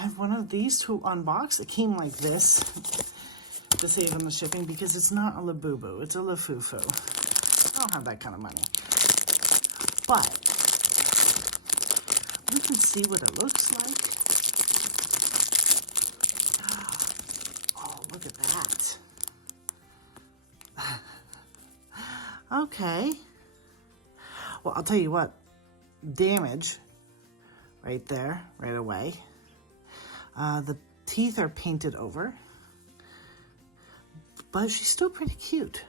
have one of these to unbox. It came like this to save on the shipping because it's not a Labubu, it's a Lafufu. I don't have that kind of money. But we can see what it looks like. Oh, look at that. Okay. Well, I'll tell you what, damage right there, right away. The teeth are painted over, but she's still pretty cute.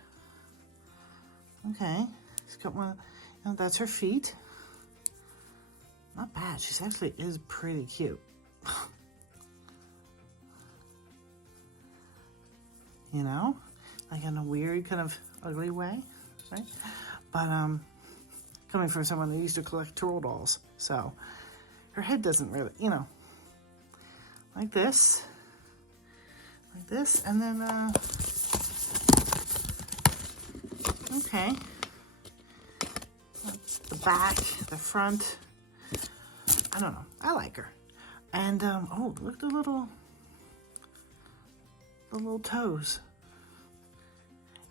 Okay, she's got one, you know, that's her feet. Not bad, she actually is pretty cute. You know, like in a weird kind of ugly way, right? But coming from someone that used to collect troll dolls, so her head doesn't really, you know, like this, and then okay, that's the back, the front. I don't know, I like her. And oh, look at the little toes,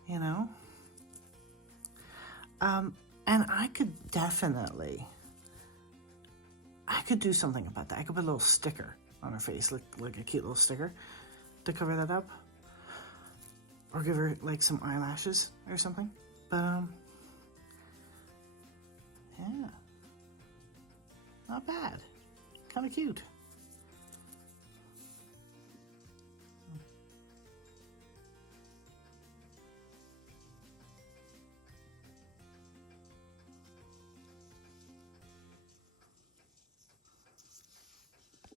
you know. And I could definitely, I could do something about that. I could put a little sticker on her face, like a cute little sticker to cover that up, or give her like some eyelashes or something. But yeah, not bad, kind of cute.